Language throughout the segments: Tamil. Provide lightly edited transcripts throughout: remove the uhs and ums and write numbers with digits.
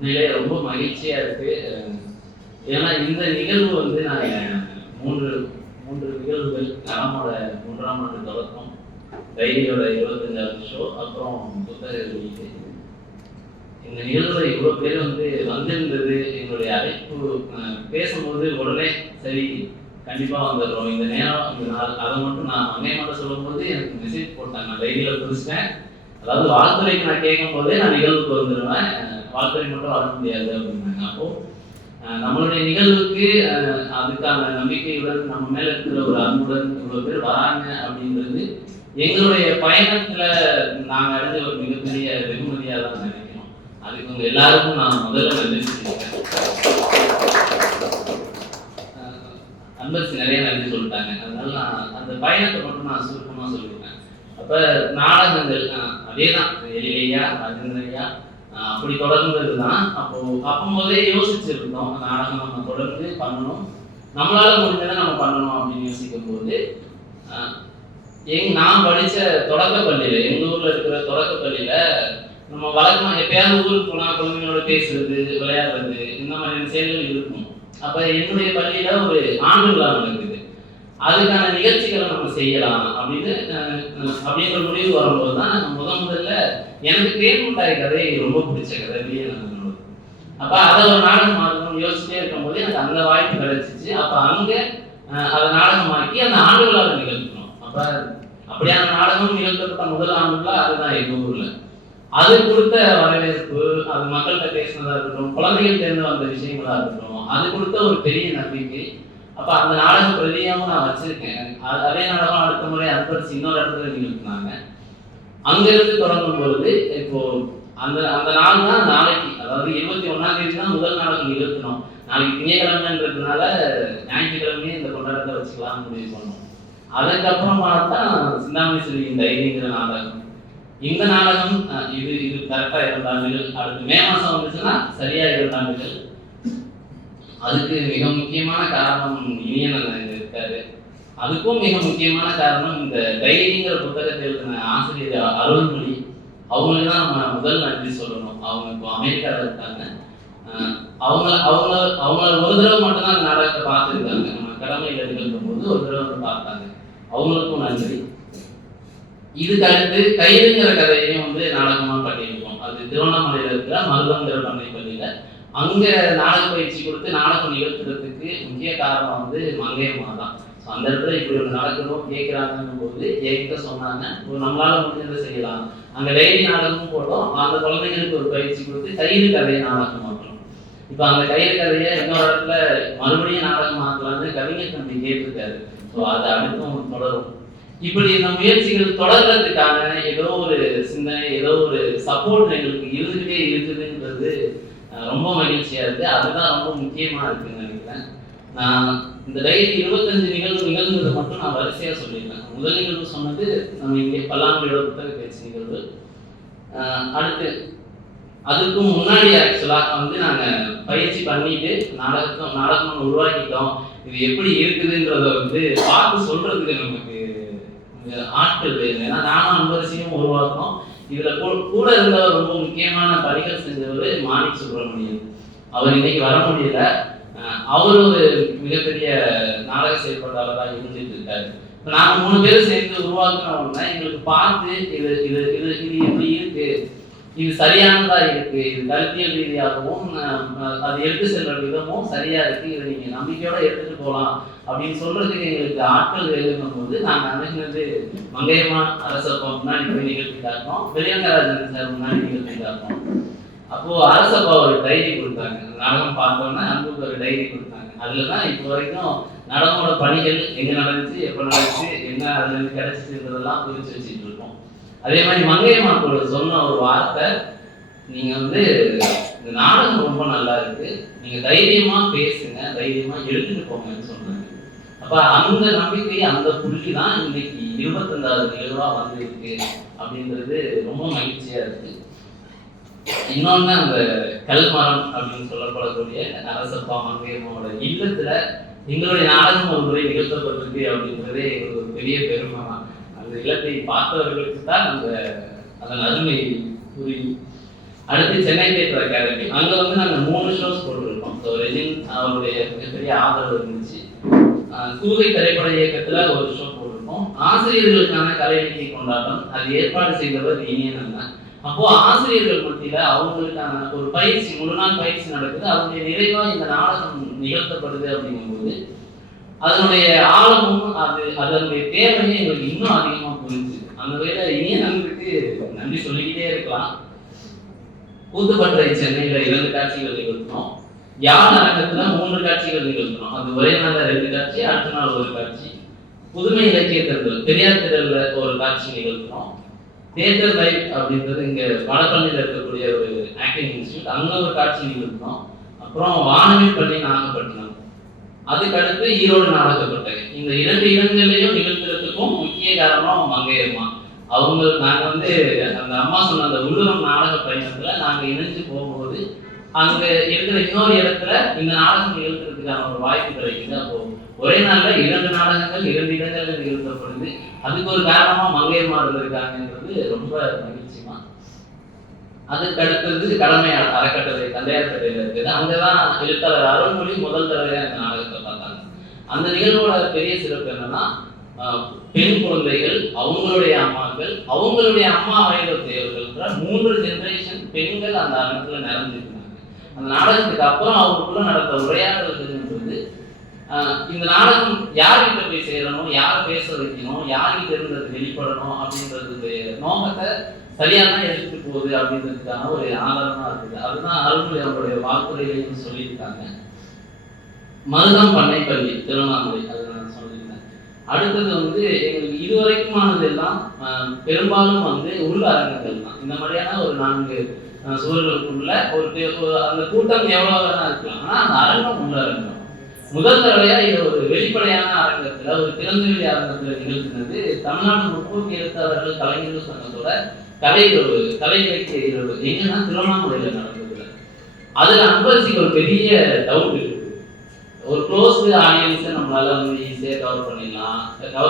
உண்மையிலே ரொம்ப மகிழ்ச்சியா இருக்கு. ஏன்னா இந்த நிகழ்வு வந்து நான் மூன்று நிகழ்வுகள், நலமோட 3ஆம் ஆண்டு தொடக்கம், டைரியோட 25வது ஷோ, அப்புறம் புத்தக வெளியீடு. இந்த நிகழ்வுல இவ்வளோ பேர் வந்து வந்திருந்தது, எங்களுடைய அழைப்பு பேசும்போது உடனே சரி கண்டிப்பாக வந்துடுறோம் இந்த நேரம் இந்த நாள், அதை மட்டும் நான் அங்கேயமாக சொல்லும்போது எனக்கு மெசேஜ் போட்டாங்க. நான் டைரியில் புரிச்சிட்டேன், அதாவது வாழ்த்துறைக்கு நான் கேட்கும் போதே நான் நிகழ்வுக்கு வந்துடுவேன், வாழ்த்துறை மட்டும் வர முடியாது அப்படின்னாங்க. அப்போது நம்மளுடைய நிகழ்வுக்கு அதுக்கான நம்பிக்கையுடன் நம்ம மேல இருக்கிற ஒரு அன்புடன் இவ்வளவு பேர் வராங்க அப்படின்றது எங்களுடைய பயணத்துல நாங்க அடைஞ்ச ஒரு மிகப்பெரிய வெகுமதியா தான் நினைக்கிறோம். அதுக்கு உங்க எல்லாருக்கும் நான் முதல்ல நன்றி சொல்லியிருக்கேன். அன்பரசி நிறைய நன்றி சொல்லிட்டாங்க, அதனால நான் அந்த பயணத்தை மட்டும் நான் சுருக்கமா சொல்லியிருக்கேன். அப்ப நாடகங்கள் அதேதான், எலியா ராஜேந்திரையா அப்படி தொடர்ந்தது தான். அப்போ போதே யோசிச்சிருந்தோம், நாடகம் நம்ம தொடர்ந்து பண்ணணும், நம்மளால முடிஞ்சதை நம்ம பண்ணணும் அப்படின்னு யோசிக்கும் போது நான் படித்த தொடக்க பள்ளியில், எங்கள் ஊரில் இருக்கிற தொடக்க பள்ளியில் நம்ம வழக்கமாக எப்பயாவது ஊருக்கு போனால் குழந்தைங்களோட பேசுறது, விளையாடுறது, இந்த மாதிரியான செயல்கள் இருக்கும். அப்போ என்னுடைய பள்ளியில் ஒரு ஆண்டு விழா நடக்குது, அதுக்கான நிகழ்ச்சிகளை நம்ம செய்யலாம் அப்படின்ற முடிவு வரும்போது தான் முதல்ல எனக்கு தேன் மிட்டாய் கதை ரொம்ப பிடிச்ச கதை வீரநந்தனோட. அப்போ அதை ஒரு நாடகம் ஆகணும்னு யோசிச்சுட்டே இருக்கும்போது எனக்கு அந்த வாய்ப்பு கிடைச்சிச்சு. அப்போ அங்கே அதை நாடகமாக்கி அந்த ஆண்டு விழாவை நிகழ்த்தணும். அப்போ அப்படியான நாடகம் நிகழ்த்தப்பட்ட முதல் ஆண்டு விழா அதுதான் எங்கள் ஊரில். அது கொடுத்த வரவேற்பு, அது மக்கள்கிட்ட பேசினதாக இருக்கட்டும், குழந்தைகள் தேர்ந்து வந்த விஷயங்களா இருக்கட்டும், அது கொடுத்த ஒரு பெரிய நம்பிக்கை. அப்போ அந்த நாடகம் பிரதியாகவும் நான் வச்சிருக்கேன். அதே நாடகம் அடுத்த முறை அன்பரசி இன்னொரு இடத்துல நிகழ்த்தினாங்க. அங்கிருந்து தொடங்கும் பொழுது இப்போ அந்த நாள் தான் நாளைக்கு, அதாவது 21ஆம் தேதி தான் முதல் நாடகம் நிகழ்த்தினோம். நாளைக்கு திங்கட்கிழமைன்றதுனால ஞாயிற்றுக்கிழமையே இந்த கொண்டாட்டத்தை வச்சுக்கலாம்னு முடிவு பண்ணோம். அதுக்கப்புறமா தான் சிந்தாமணி செல்வியின் டைரிங்கிற நாடகம். இந்த நாடகம் இது கரெக்டாக 2 ஆண்டுகள், அடுத்து மே மாதம் வந்துச்சுன்னா சரியா 2 ஆண்டுகள். அதுக்கு மிக முக்கியமான காரணம் இனியன் இருக்காரு. அதுக்கும் மிக முக்கியமான காரணம் இந்த டைரிங்கிற புத்தகத்தை எழுதின ஆசிரியர் அருள்மொழி. அவங்களுக்கு தான் நம்ம முதல் நன்றி சொல்லணும். அவங்க இப்போ அமெரிக்காவில் இருக்காங்க. அவங்க ஒரு தடவை மட்டும்தான் அந்த நாடகத்தை பார்த்துருக்காங்க. நம்ம கடமையில் நிகழ்த்தும் போது ஒரு தடவை வந்து பார்த்தாங்க. அவங்களுக்கும் நன்றி. இதுக்கு அடுத்து கயிறுங்கிற கதையையும் வந்து நாடகமாக பண்ணியிருக்கோம். அது திருவண்ணாமலையில் இருக்கிற மருதங்கிற பண்ணை பள்ளியில். அங்கே நாடக பயிற்சி கொடுத்து நாடகம் நிகழ்த்துறதுக்கு முக்கிய காரணம் வந்து மங்கையம்மா தான். ஸோ அந்த இடத்துல இப்படி ஒரு நடக்கணும் கேட்குறாங்கன்னும் போது என்கிட்ட சொன்னாங்க, நம்மளால முடிஞ்சதை செய்யலாம். அங்கே டைரி நாடகமும் போட்டோம், அந்த குழந்தைங்களுக்கு ஒரு பயிற்சி கொடுத்து கயிறு கதையை நாடகம் ஆக்கணும். இப்போ அந்த கயிறு கதையை இன்னொரு இடத்துல மறுபடியும் நாடகம் ஆக்கலான்னு கவிஞர் தம்பி கேட்டிருக்காரு. ஸோ அது அடுத்தும் தொடரும். இப்படி இந்த முயற்சிகள் தொடர்றதுக்கான ஏதோ ஒரு சிந்தனை, ஏதோ ஒரு சப்போர்ட் எங்களுக்கு இருந்துகிட்டே இருக்குதுன்றது ரொம்ப மகிழ்ச்சியா இருக்கு. அதுதான் ரொம்ப முக்கியமா இருக்குன்னு நினைக்கிறேன். நான் இந்த டைரி 25 நிகழ்வு நிகழ்ந்தது மட்டும் நான் வரிசையா சொல்லியிருக்கேன். முதல் நிகழ்வு சொன்னது நம்ம இங்கே பல்லாங்குழியோட புத்தக பேச்சு நிகழ்வு. அடுத்து அதுக்கும் முன்னாடி ஆக்சுவலா வந்து நாங்கள் பயிற்சி பண்ணிட்டு நாடகம் உருவாக்கிட்டோம். இது எப்படி இருக்குதுன்றத வந்து பார்த்து சொல்றதுக்கு நமக்கு ஆட்கள் வேணும். ஏன்னா நானும் அன்பரசியும் உருவாக்கணும். இதுல கூட இருந்தவர் ரொம்ப முக்கியமான பணிகள் செஞ்சவர் மாணிக் சுப்பிரமணியன். அவர் இன்னைக்கு வர முடியல. அவர் ஒரு மிகப்பெரிய நாடக செயல்பாட்டாளராக இருந்துட்டு இருக்காரு. இப்போ நாங்கள் 3 பேரும் சேர்ந்து உருவாக்குனோம்னா எங்களுக்கு பார்த்து இது இது இது இது எப்படி இருக்கு, இது சரியானதா இருக்கு, இது கருத்தியல் ரீதியாகவும் அது எடுத்து செல்ற விதமும் சரியா இருக்கு, இதை நீங்க நம்பிக்கையோட எடுத்துட்டு போகலாம் அப்படின்னு சொல்றதுக்கு எங்களுக்கு ஆட்கள் வேணுங்கும் போது நாங்கள் அணுகினது மங்கையம்மா அரசப்பா முன்னாடி போய் நிகழ்த்தி காட்டோம், பெரியங்கராஜன் சார் முன்னாடி நிகழ்த்தி காட்டோம். அப்போ அரசப்பா ஒரு டைரி கொடுத்தாங்க. நாடகம் பார்த்தோன்னா அன்புக்கு ஒரு டைரி கொடுத்தாங்க. அதுலதான் இப்போ வரைக்கும் நடனோட பணிகள் எங்க நடந்துச்சு, எப்போ நடந்துச்சு, என்ன அதுல இருந்து கிடைச்சிச்சுன்றதெல்லாம் குறிச்சு வச்சுட்டு இருக்கோம். அதே மாதிரி மங்கையம்மா கூட சொன்ன ஒரு வார்த்தை, நீங்க வந்து இந்த நாடகம் ரொம்ப நல்லா இருக்கு, நீங்க தைரியமா பேசுங்க, தைரியமா எடுத்துட்டு போங்கன்னு சொன்னாங்க. அப்ப அந்த நம்பிக்கை, அந்த புள்ளி தான் இன்னைக்கு 25வது நிகழ்வா வந்திருக்கு அப்படின்றது ரொம்ப மகிழ்ச்சியா இருக்கு. இன்னொன்னு அந்த கல்மரம் அப்படின்னு சொல்லப்படக்கூடிய அரசப்பா மங்கையம்மாவோட இல்லத்துல எங்களுடைய நாடகம் ஒரு முறை நிகழ்த்தப்பட்டிருக்கு அப்படின்றதே எங்களுக்கு ஒரு பெரிய பெருமை தான். அந்த இல்லத்தை பார்த்தவர்களுக்கு தான் அதன் அருமை புரியும். அடுத்து சென்னை தியேட்டர் அகாடமி. அங்க வந்து நாங்க 3 ஷோஸ் போட்டிருக்கோம். ஸோ ரெஜின் அவருடைய மிகப்பெரிய ஆதரவு இருந்துச்சு. கூகை திரைப்பட இயக்கத்துல ஒரு ஷோ போட்டிருக்கோம். ஆசிரியர்களுக்கான கலை நிகழ்ச்சி கொண்டாட்டம், அது ஏற்பாடு செய்தவர் இனியன் அண்ணன். அப்போ ஆசிரியர்கள் மத்தியில அவங்களுக்கான ஒரு பயிற்சி, முழு நாள் பயிற்சி நடக்குது. அதனுடைய நிறைவா இந்த நாடகம் நிகழ்த்தப்படுது அப்படிங்கும்போது அதனுடைய ஆழமும் அதனுடைய தேவையும் எங்களுக்கு இன்னும் அதிகமா புரிஞ்சு. அந்த வகையில இனியன் அண்ணனுக்கு நன்றி சொல்லிக்கிட்டே இருக்கலாம். கூத்துப்பட்டறை சென்னையில 2 காட்சிகள் நிகழ்த்தினோம். யாழ் அரங்கத்துல 3 காட்சிகள் நிகழ்த்தினோம். அது ஒரே நாள்ல 2 காட்சி, அடுத்த நாள் ஒரு காட்சி. புதுமை இலக்கிய திறந்தல் பெரியார் திடல்ல ஒரு காட்சி நிகழ்த்தினோம். தியேட்டர் லைட் அப்படின்றது இங்க வடபழனியில் இருக்கக்கூடிய ஒரு ஆக்டிங் இன்ஸ்டியூட், அங்க ஒரு காட்சி நிகழ்த்தினோம். அப்புறம் வானவில் பள்ளி நாகப்பட்டினம், அதுக்கடுத்து ஈரோடு நாடக கொட்டகை. இந்த 2 இடங்கள்லையும் நிகழ்த்துறதுக்கும் முக்கிய காரணம் மங்கையம்மா. அவங்க நாங்க வந்து அந்த அம்மா சொன்ன அந்த உள்ளூரம் நாடக பயணத்துல நாங்க இணைஞ்சு போகும்போது அங்க இருக்கிற இன்னொரு இடத்துல இந்த நாடகம் நிகழ்த்துறதுக்கான ஒரு வாய்ப்பு கிடைக்குது. அப்போ ஒரே நாள்ல 2 நாடகங்கள் 2 இடங்கள்ல நிகழ்த்தப்படுது. அதுக்கு ஒரு காரணமா மங்கையம்மாள் இருக்காங்கன்றது ரொம்ப மகிழ்ச்சிமா. அதுக்கு அடுத்தது கடமை அறக்கட்டளை தந்தையார்பேட்டையில இருக்குது. அங்கதான் எழுத்தாளர் அருள்மொழி முதல் தடவையா இந்த நாடகத்தை பார்த்தாங்க. அந்த நிகழ்வோட பெரிய சிறப்பு என்னன்னா, பெண் குழந்தைகள், அவங்களுடைய அம்மாக்கள், அவங்களுடைய அம்மா வயதுடையவர்கள், 3 ஜெனரேஷன் பெண்கள் அந்த அரங்கத்துல நிறைஞ்சிருந்தாங்க. அந்த நாடகத்துக்கு அப்புறம் அவங்களுக்குள்ள நடத்த உரையாடல்கள் என்பது இந்த நாடகம் யார்கிட்ட போய் சேரணும், யாரை பேச வைக்கணும், யார்கிட்ட இருந்தது வெளிப்படணும் அப்படின்றது நோக்கத்தை சரியான எடுத்துட்டு போகுது அப்படின்றதுக்கான ஒரு ஆதாரமா இருக்குது. அதுதான் அருள்மொழி அவருடைய வாக்குரையிலையும் சொல்லியிருக்காங்க. மருதம் பண்ணை பள்ளி திருவண்ணாமலை, அதை நான் சொல்லியிருந்தேன். அடுத்தது வந்து எங்களுக்கு இதுவரைக்குமானது எல்லாம் பெரும்பாலும் வந்து உள்ள அரங்கங்கள் தான். இந்த மாதிரியான ஒரு 4 சுவர்களுக்குள்ள ஒரு அந்த கூட்டம் எவ்வளவு வேணா இருக்கலாம், ஆனா அந்த அரங்கம் உள்ள அரங்கம். முதல் தடவையா இது ஒரு வெளிப்படையான அரங்கத்துல, ஒரு திறந்தவெளி அரங்கத்துல நிகழ்த்தினது தமிழ்நாடு முற்போக்கு எழுத்தாளர்கள் கலைஞர்கள் சங்கத்தோட கலை இலக்கிய இரவு எங்கன்னா திருவண்ணாமலையில நடந்ததுல. அதுல அன்பரசிக்கு ஒரு பெரிய டவுட் இருக்கு. ஒரு க்ளோஸ்டு ஆடியன்ஸை நம்மளால வந்து ஈஸியா கவர்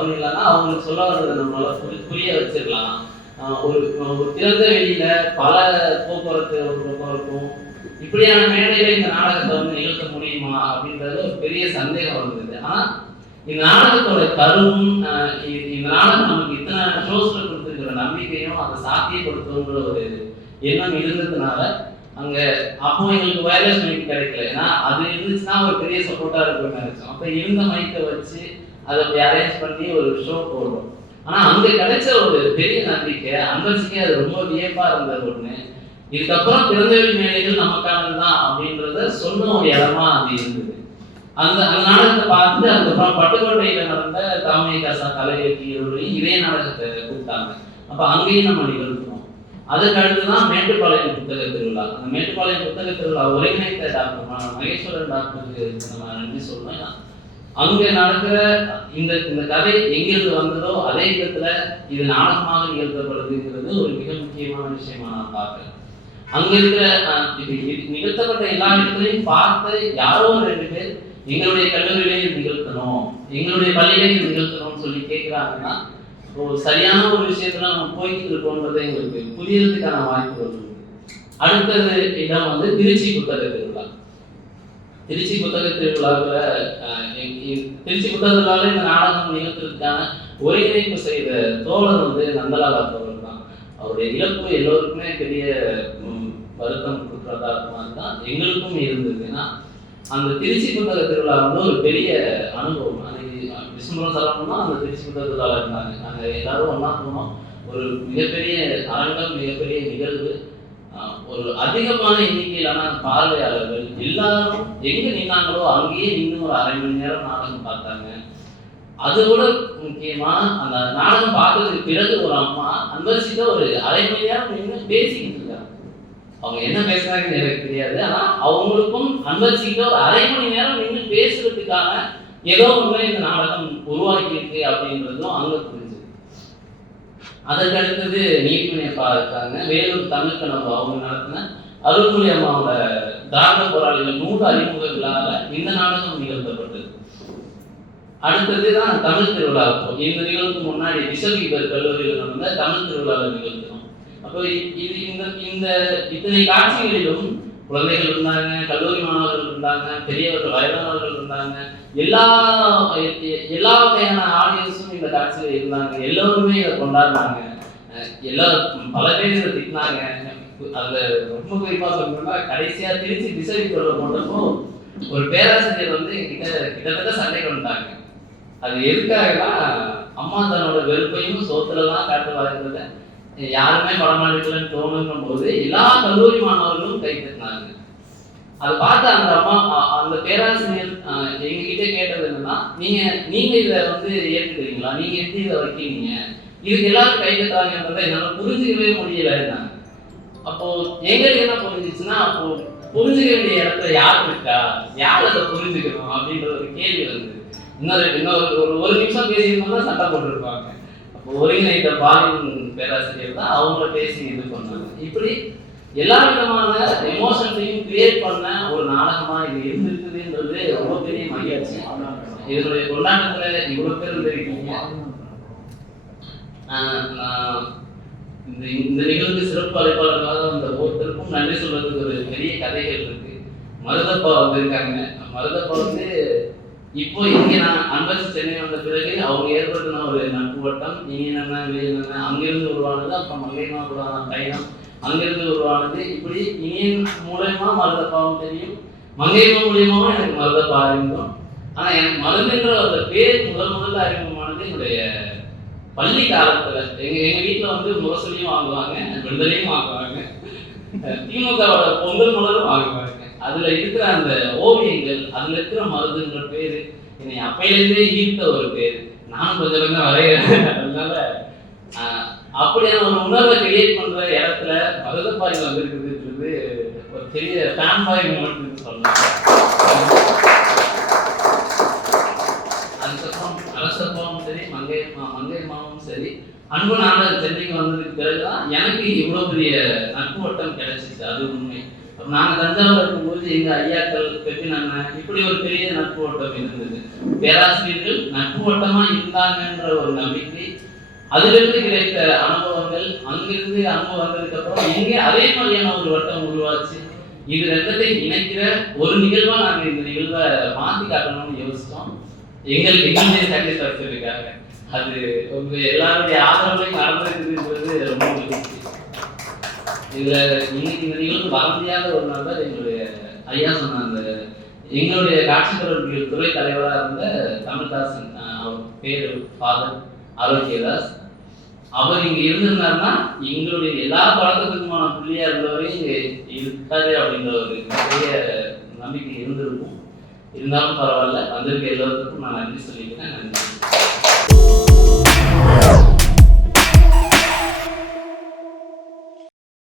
பண்ணிடலாம்னா அவங்களுக்கு சொல்ல வர்றதை நம்மளால புரிய வச்சிடலாம். ஒரு திறந்த வெளியில பல போக்குவரத்து இருக்கும், இப்படியான மேடையில இந்த நாடகத்தை வந்து நிகழ்த்த முடியுமா அப்படின்றது ஒரு பெரிய சந்தேகம் வந்தது. ஆனா இந்த நாடகத்தோட கருவும் இந்த நாடகம் நமக்கு இத்தனை ஷோஸ்ல கொடுத்துருக்கிற நம்பிக்கையும் அதை சாத்தியப்படுத்துங்கிற ஒரு எண்ணம் இருந்ததுனால அங்க அப்போ எங்களுக்கு வயர்லெஸ் மைக் கிடைக்கல. ஏன்னா அது இருந்துச்சுன்னா ஒரு பெரிய சப்போர்ட்டா இருக்குன்னு நினைச்சோம். அப்ப இருந்த மைக்கை வச்சு அதை அப்படி அரேஞ்ச் பண்ணி ஒரு ஷோ போடுறோம். ஆனா அங்க கிடைச்ச ஒரு பெரிய நம்பிக்கை, அன்பரசிக்கே அது ரொம்ப வியப்பா இருந்தது. ஒண்ணு, இதுக்கப்புறம் திறந்தவெளி மேடைகள் நமக்கானதுதான் அப்படின்றத சொன்ன ஒரு இடமா அது இருந்தது. அந்த நாடகத்தை பார்த்துட்டு அதுக்கப்புறம் பட்டுக்கோட்டையில நடந்த தாமரை காசா கலை இலக்கிய இதே நாடகத்தை கூப்பிட்டாங்க. அப்ப அங்கேயும் நம்ம நிகழ்த்தணும். அதுக்கு அடுத்துதான் மேட்டுப்பாளையம் புத்தக திருவிழா. அந்த மேட்டுப்பாளையம் புத்தக திருவிழா ஒருங்கிணைத்த டாக்டர் மகேஸ்வரன் டாக்டருக்கு நம்ம நன்றி சொல்லணும். அங்க நடக்கிற இந்த கதை எங்கிருந்து வந்ததோ அதே இடத்துல இது நாடகமாக நிகழ்த்தப்படுதுங்கிறது ஒரு மிக முக்கியமான விஷயமா நான் பார்க்கிறேன். அங்க இருக்கிற நிகழ்த்தப்பட்ட எல்லா இடத்துலையும் பார்த்து யாரோ 2 பேர் எங்களுடைய கல்லூரியிலையும் நிகழ்த்தணும், எங்களுடைய பள்ளியிலையும் நிகழ்த்தணும்னு சொல்லி கேட்கிறாங்கன்னா சரியான ஒரு விஷயத்துல நம்ம போய்கிட்டு இருக்கோன்றதை எங்களுக்கு புரியறதுக்கான வாய்ப்பு வருது. அடுத்தது இடம் வந்து திருச்சி புத்தக திருவிழா. திருச்சி புத்தக திருவிழாவில் இந்த நாடகம் நிகழ்த்துறதுக்கான ஒருங்கிணைப்பு செய்த தோழர் வந்து நந்தலாலா தோழர் தான். அவருடைய இழப்பு எல்லோருக்குமே பெரிய வருத்தம் கொடுக்குறதா தான் எங்களுக்கும் இருந்தது. ஏன்னா அந்த திருச்சி புத்தக திருவிழா வந்து ஒரு பெரிய அனுபவம். விஷ்ணுபுரம் சொல்லணும்னா அந்த திருச்சி புத்தக திருவிழா இருந்தாங்க. நாங்கள் எல்லாரும் ஒன்றா போனோம். ஒரு மிகப்பெரிய அரங்கம், மிகப்பெரிய நிகழ்வு, ஒரு அதிகமான எண்ணிக்கையிலான பார்வையாளர்கள் எல்லாரும் எங்க நின்னாங்களோ அங்கேயே நின்று ஒரு 1/2 மணி நேரம் நாடகம் பார்த்தாங்க. அது கூட முக்கியமா அந்த நாடகம் பார்த்ததுக்கு பிறகு ஒரு அம்மா அன்பரசிட்ட ஒரு 1/2 மணி நேரம் நின்று பேசிக்கிட்டு இருக்காங்க. அவங்க என்ன பேசுறாங்கன்னு எனக்கு தெரியாது, ஆனா அவங்களுக்கும் அன்பரசிக்கிட்ட ஒரு 1/2 மணி நேரம் நின்று பேசுறதுக்கான ஏதோ ஒன்று இந்த நாடகம் உருவாக்கி இருக்கு அப்படின்றதும் அங்க புரிஞ்சு. அதற்கு அடுத்தது நீதிமணியப்பா இருக்காங்க, வேலூர் தமிழ் கனவு அவங்க நடத்தின அருள்மொழி அம்மாவோட திராவிட போராளிகள் 100 அறிமுக விழாவில் இந்த நாடகம் நிகழ்த்தப்பட்டது. அடுத்ததுதான் தமிழ் திருவிழா. இந்த நிகழ்வுக்கு முன்னாடி பிஷப் கல்லூரியில் நடந்த தமிழ் திருவிழாவில் நிகழ்த்தினோம். அப்போ இது இந்த இத்தனை காட்சிகளிலும் குழந்தைகள் இருந்தாங்க, கல்லூரி மாணவர்கள் இருந்தாங்க, பெரியவர்கள் வயதானவர்கள் இருந்தாங்க. எல்லா வகையான ஆடியன்ஸும் இந்த காட்சியில் இருந்தாங்க. எல்லோருமே இதை கொண்டாடினாங்க. எல்லாரும் பல பேர் இதை திட்டினாங்க. அதுல ரொம்ப குறிப்பா சொல்லணும்னா கடைசியா திருச்சி விசவி கொள்ள போட்டப்போ ஒரு பேராசிரியர் வந்து கிட்டத்தட்ட சண்டைக்கு வந்துட்டாங்க. அது எதுக்காகனா அம்மா தன்னோட வெறுப்பையும் சோத்துலதான் காட்டுவாருன்றத யாருமே படம் எடுக்கலன்னு தோணுங்கும் போது எல்லா கல்லூரி மாணவர்களும் கை தட்டினாங்க. அதை பார்த்து அந்த அம்மா அந்த பேராசிரியர் எங்ககிட்ட கேட்டது என்னன்னா, நீங்க இதை வந்து ஏற்றுக்கிறீங்களா, நீங்க எப்படி இதை வைக்கிறீங்க, இதுக்கு எல்லாரும் கை தட்டுறாங்கன்றதை என்னால புரிஞ்சுக்கவே முடியலன்னாங்க. அப்போ எங்களுக்கு என்ன புரிஞ்சிச்சுன்னா, அப்போ புரிஞ்சுக்க வேண்டிய இடத்துல யார் இருக்கா, யார் அதை புரிஞ்சுக்கணும் அப்படின்ற ஒரு கேள்வி வந்து ஒரு நிமிஷம் பேசியிருந்தோம்னா சண்டை போட்டுருப்பாங்க. அப்போ ஒருங்கிணைந்த பாலின் பேராசிரியர் தான் அவங்கள பேசி இது பண்ணாங்க. இப்படி எல்லா விதமான எமோஷன்ஸையும் கிரியேட் பண்ண ஒரு நாடகமா இது இருந்திருக்குதுன்றது ரொம்ப பெரிய மகிழ்ச்சி. இதனுடைய கொண்டாட்டத்துல இவ்வளவு பேர் இருந்திருக்கீங்க. இந்த நிகழ்வு சிறப்பு அழைப்பாளர்களாக அந்த ஒருத்தருக்கும் நன்றி சொல்றதுக்கு ஒரு பெரிய கதைகள் இருக்கு. மருதப்பா வந்திருக்காங்க. மருதப்பா வந்து இப்போ இங்கே நான் அன்பரசு சென்னை வந்த பிறகு அவங்க ஏற்படுத்தின ஒரு நட்பு வட்டம், இனி என்ன வெளியே என்ன அங்கிருந்து உருவானது, அப்புறம் மங்கைமா உருவான பயணம் அங்கிருந்து உருவானது. இப்படி இனியன் மூலயமா மருதப்பாவும் தெரியும், மங்கைமா மூலியமாவும் எனக்கு மருதப்பா அறிமுகம். ஆனா எனக்கு மருந்துன்ற அந்த பேர் முதல்ல அறிமுகமானது என்னுடைய பள்ளி காலத்துல. எங்க வீட்டுல வந்து முரசொலியும் வாங்குவாங்க, விடுதலையும் வாங்குவாங்க, திமுகவோட பொங்கல் மலரும் வாங்குவாங்க. அதுல இருக்கிற அந்த ஓவியங்கள், அதுல இருக்கிற மருதுன்ற பேரு என்னை அப்பையிலேருந்தே ஈர்த்த ஒரு பேரு. நானும் கொஞ்சம் வரைகிறேன். அதனால அப்படியான ஒரு உணர்வை கிரியேட் பண்ற இடத்துல மருதப்பாய் வந்திருக்குதுன்றது ஒரு பெரிய ஃபேன் பாய் மூமெண்ட் சொல்லலாம். அதுக்கப்புறம் அரசப்பாவும் சரி, மங்கையம்மாவும் சரி, அன்பு நாடக சென்னைக்கு வந்ததுக்கு பிறகுதான் எனக்கு இவ்வளவு பெரிய நட்பு வட்டம் கிடைச்சிச்சு. அது உண்மை. நாங்கள் தஞ்சாவூர் இருக்கும்போது எங்க ஐயாக்கள் பெற்றினாங்க, இப்படி ஒரு பெரிய நட்பு வட்டம் இருந்தது. பேராசிரியர்கள் நட்பு வட்டமா இருந்தாங்கன்ற ஒரு நம்பிக்கை, அதிலிருந்து கிடைத்த அனுபவங்கள், அங்கிருந்து அனுபவம் வந்ததுக்கு அப்புறம் இங்கே அதே மாதிரியான ஒரு வட்டம் உருவாச்சு. இது ரெண்டத்தை இணைக்கிற ஒரு நிகழ்வா நாங்கள் இந்த நிகழ்வை மாற்றி காட்டணும்னு யோசிச்சோம். எங்களுடைய சாட்டிஸ்ஃபேக்ஷனுக்காக. அது உங்க எல்லாருடைய ஆதரவுலையும் நடந்திருக்குதுன்றது ரொம்ப மகிழ்ச்சி. இதுல இன்னைக்கு இந்த நிகழ்வு வர முடியாத ஒரு நபர் எங்களுடைய ஐயா சொன்ன அந்த எங்களுடைய காட்சி தொடர்பியல் துறை தலைவராக இருந்த தமிழ்தாசன், அவர் பேரு ஃபாதர் ஆரோக்கியதாஸ். அவர் இங்க இருந்திருந்தாருன்னா எங்களுடைய எல்லா பழக்கத்துக்குமான புள்ளியா இருந்தவரையும் இங்க இருக்காரு அப்படின்ற ஒரு பெரிய நம்பிக்கை இருந்திருக்கும். இருந்தாலும் பரவாயில்ல, வந்திருக்க எல்லாத்துக்கும் நான் நன்றி சொல்லிக்கிறேன். நன்றி.